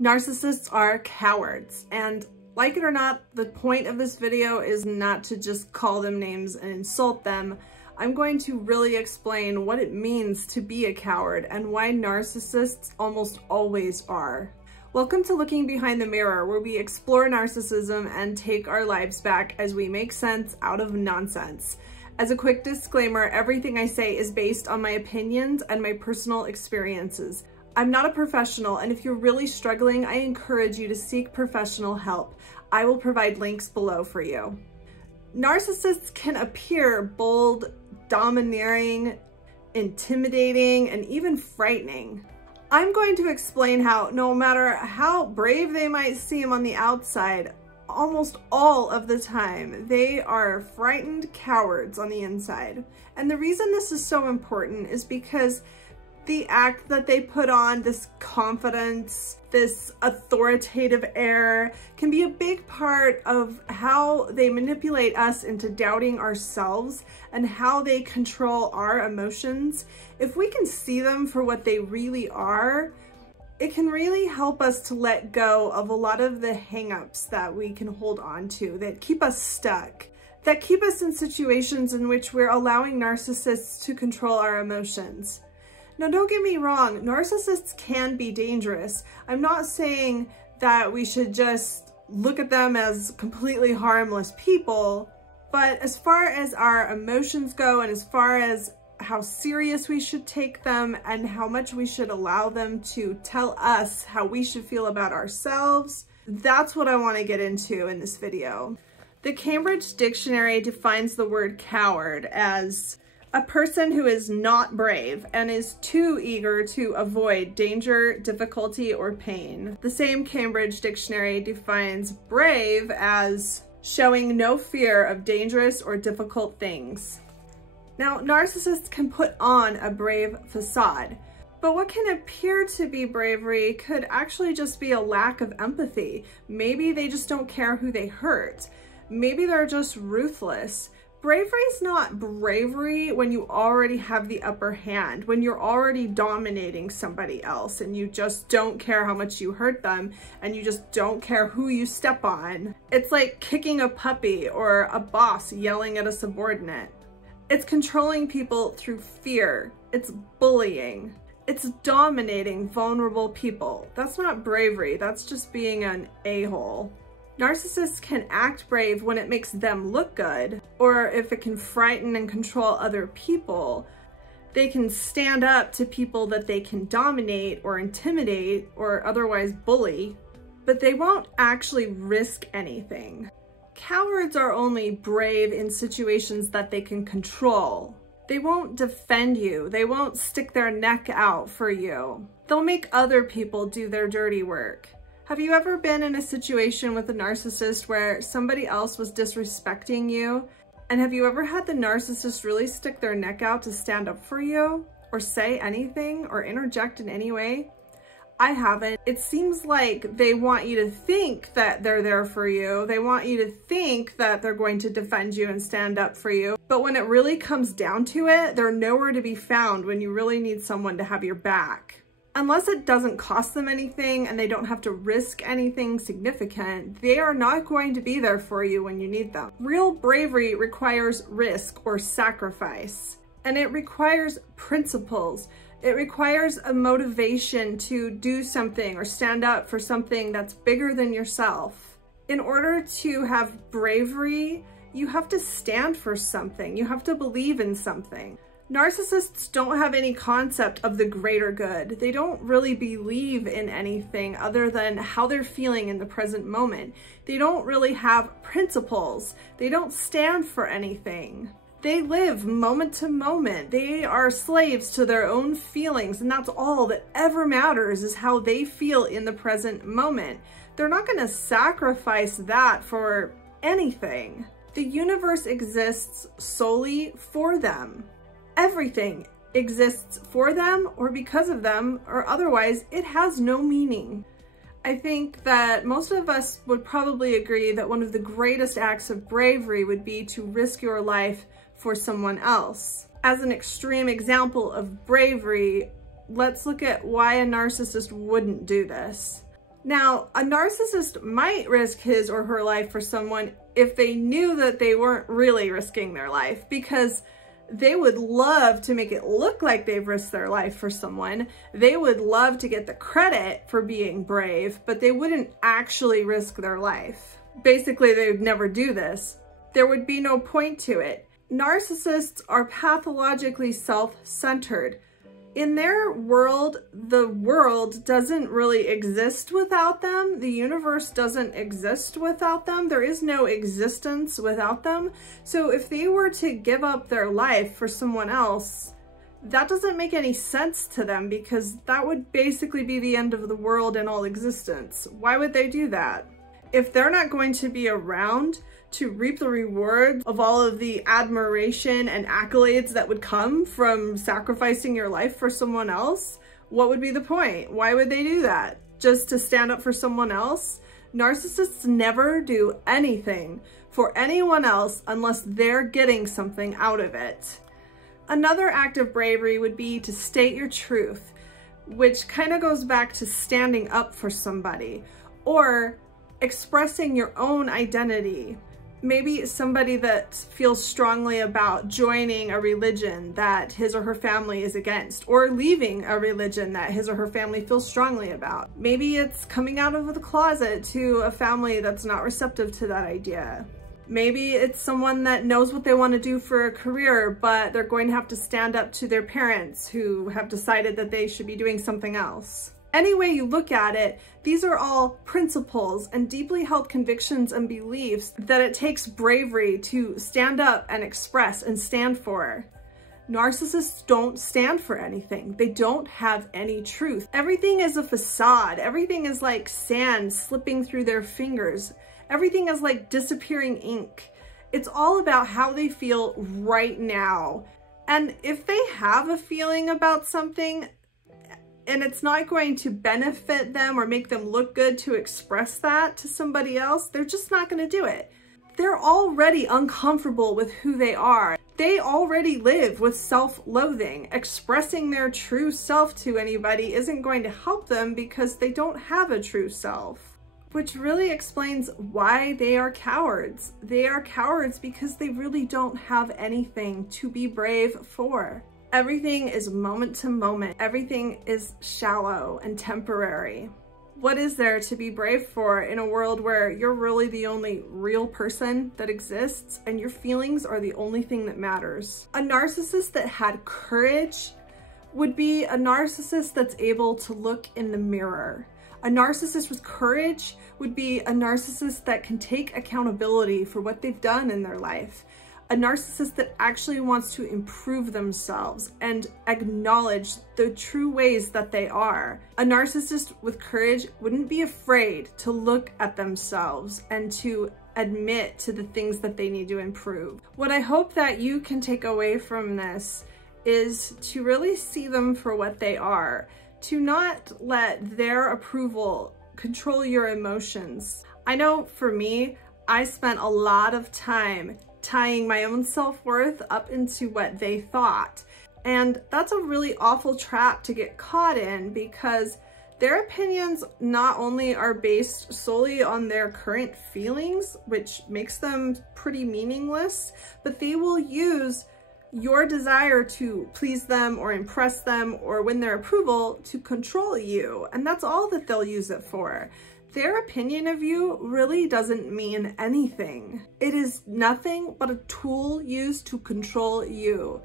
Narcissists are cowards, and like it or not, the point of this video is not to just call them names and insult them. I'm going to really explain what it means to be a coward and why narcissists almost always are. Welcome to Looking Behind the Mirror, where we explore narcissism and take our lives back as we make sense out of nonsense. As a quick disclaimer, everything I say is based on my opinions and my personal experiences. I'm not a professional, and if you're really struggling, I encourage you to seek professional help. I will provide links below for you. Narcissists can appear bold, domineering, intimidating, and even frightening. I'm going to explain how, no matter how brave they might seem on the outside, almost all of the time, they are frightened cowards on the inside. And the reason this is so important is because the act that they put on, this confidence, this authoritative air, can be a big part of how they manipulate us into doubting ourselves and how they control our emotions. If we can see them for what they really are, it can really help us to let go of a lot of the hang-ups that we can hold on to that keep us stuck, that keep us in situations in which we're allowing narcissists to control our emotions. Now, don't get me wrong, narcissists can be dangerous. I'm not saying that we should just look at them as completely harmless people, but as far as our emotions go and as far as how serious we should take them and how much we should allow them to tell us how we should feel about ourselves, that's what I want to get into in this video. The Cambridge Dictionary defines the word coward as a person who is not brave and is too eager to avoid danger, difficulty, or pain. The same Cambridge Dictionary defines brave as showing no fear of dangerous or difficult things. Now, narcissists can put on a brave facade, but what can appear to be bravery could actually just be a lack of empathy. Maybe they just don't care who they hurt. Maybe they're just ruthless. Bravery is not bravery when you already have the upper hand, when you're already dominating somebody else and you just don't care how much you hurt them and you just don't care who you step on. It's like kicking a puppy or a boss yelling at a subordinate. It's controlling people through fear. It's bullying. It's dominating vulnerable people. That's not bravery. That's just being an a-hole. Narcissists can act brave when it makes them look good, or if it can frighten and control other people. They can stand up to people that they can dominate or intimidate or otherwise bully, but they won't actually risk anything. Cowards are only brave in situations that they can control. They won't defend you. They won't stick their neck out for you. They'll make other people do their dirty work. Have you ever been in a situation with a narcissist where somebody else was disrespecting you? And have you ever had the narcissist really stick their neck out to stand up for you or say anything or interject in any way? I haven't. It seems like they want you to think that they're there for you. They want you to think that they're going to defend you and stand up for you. But when it really comes down to it, they're nowhere to be found when you really need someone to have your back. Unless it doesn't cost them anything and they don't have to risk anything significant, they are not going to be there for you when you need them. Real bravery requires risk or sacrifice, and it requires principles. It requires a motivation to do something or stand up for something that's bigger than yourself. In order to have bravery, you have to stand for something. You have to believe in something. Narcissists don't have any concept of the greater good. They don't really believe in anything other than how they're feeling in the present moment. They don't really have principles. They don't stand for anything. They live moment to moment. They are slaves to their own feelings, and that's all that ever matters is how they feel in the present moment. They're not going to sacrifice that for anything. The universe exists solely for them. Everything exists for them or because of them, or otherwise it has no meaning. I think that most of us would probably agree that one of the greatest acts of bravery would be to risk your life for someone else. As an extreme example of bravery, let's look at why a narcissist wouldn't do this. Now, a narcissist might risk his or her life for someone if they knew that they weren't really risking their life, because they would love to make it look like they've risked their life for someone. They would love to get the credit for being brave, but they wouldn't actually risk their life. Basically, they would never do this. There would be no point to it. Narcissists are pathologically self-centered. In their world, the world doesn't really exist without them. The universe doesn't exist without them. There is no existence without them. So if they were to give up their life for someone else, that doesn't make any sense to them, because that would basically be the end of the world and all existence. Why would they do that? If they're not going to be around to reap the rewards of all of the admiration and accolades that would come from sacrificing your life for someone else, what would be the point? Why would they do that? Just to stand up for someone else? Narcissists never do anything for anyone else unless they're getting something out of it. Another act of bravery would be to state your truth, which kind of goes back to standing up for somebody, or expressing your own identity. Maybe somebody that feels strongly about joining a religion that his or her family is against, or leaving a religion that his or her family feels strongly about. Maybe it's coming out of the closet to a family that's not receptive to that idea. Maybe it's someone that knows what they want to do for a career, but they're going to have to stand up to their parents who have decided that they should be doing something else. Any way you look at it, these are all principles and deeply held convictions and beliefs that it takes bravery to stand up and express and stand for. Narcissists don't stand for anything. They don't have any truth. Everything is a facade. Everything is like sand slipping through their fingers. Everything is like disappearing ink. It's all about how they feel right now. And if they have a feeling about something, and it's not going to benefit them or make them look good to express that to somebody else, they're just not going to do it. They're already uncomfortable with who they are. They already live with self-loathing. Expressing their true self to anybody isn't going to help them because they don't have a true self. Which really explains why they are cowards. They are cowards because they really don't have anything to be brave for. Everything is moment to moment. Everything is shallow and temporary. What is there to be brave for in a world where you're really the only real person that exists and your feelings are the only thing that matters? A narcissist that had courage would be a narcissist that's able to look in the mirror. A narcissist with courage would be a narcissist that can take accountability for what they've done in their life. A narcissist that actually wants to improve themselves and acknowledge the true ways that they are. A narcissist with courage wouldn't be afraid to look at themselves and to admit to the things that they need to improve. What I hope that you can take away from this is to really see them for what they are, to not let their approval control your emotions. I know for me, I spent a lot of time tying my own self-worth up into what they thought. And that's a really awful trap to get caught in, because their opinions not only are based solely on their current feelings, which makes them pretty meaningless, but they will use your desire to please them or impress them or win their approval to control you. And that's all that they'll use it for. Their opinion of you really doesn't mean anything. It is nothing but a tool used to control you.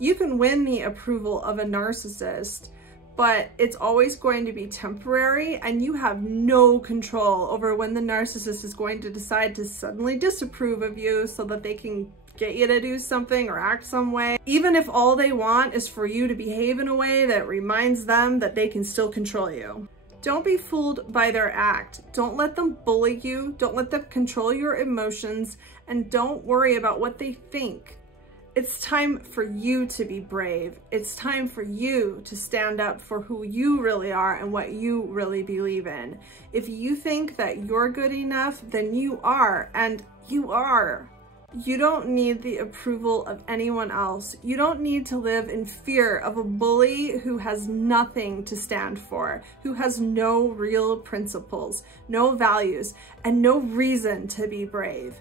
You can win the approval of a narcissist, but it's always going to be temporary, and you have no control over when the narcissist is going to decide to suddenly disapprove of you so that they can get you to do something or act some way, even if all they want is for you to behave in a way that reminds them that they can still control you. Don't be fooled by their act. Don't let them bully you. Don't let them control your emotions, and don't worry about what they think. It's time for you to be brave. It's time for you to stand up for who you really are and what you really believe in. If you think that you're good enough, then you are, and you are. You don't need the approval of anyone else. You don't need to live in fear of a bully who has nothing to stand for, who has no real principles, no values, and no reason to be brave.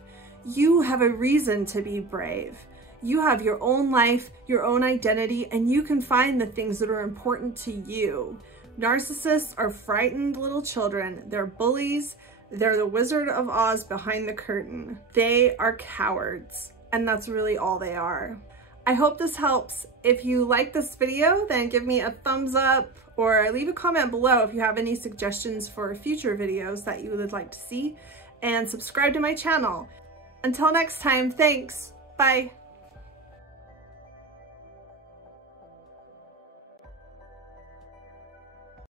You have a reason to be brave. You have your own life, your own identity, and you can find the things that are important to you. Narcissists are frightened little children. They're bullies. They're the Wizard of Oz behind the curtain. They are cowards, and that's really all they are. I hope this helps. If you like this video, then give me a thumbs up or leave a comment below if you have any suggestions for future videos that you would like to see, and subscribe to my channel. Until next time, thanks. Bye.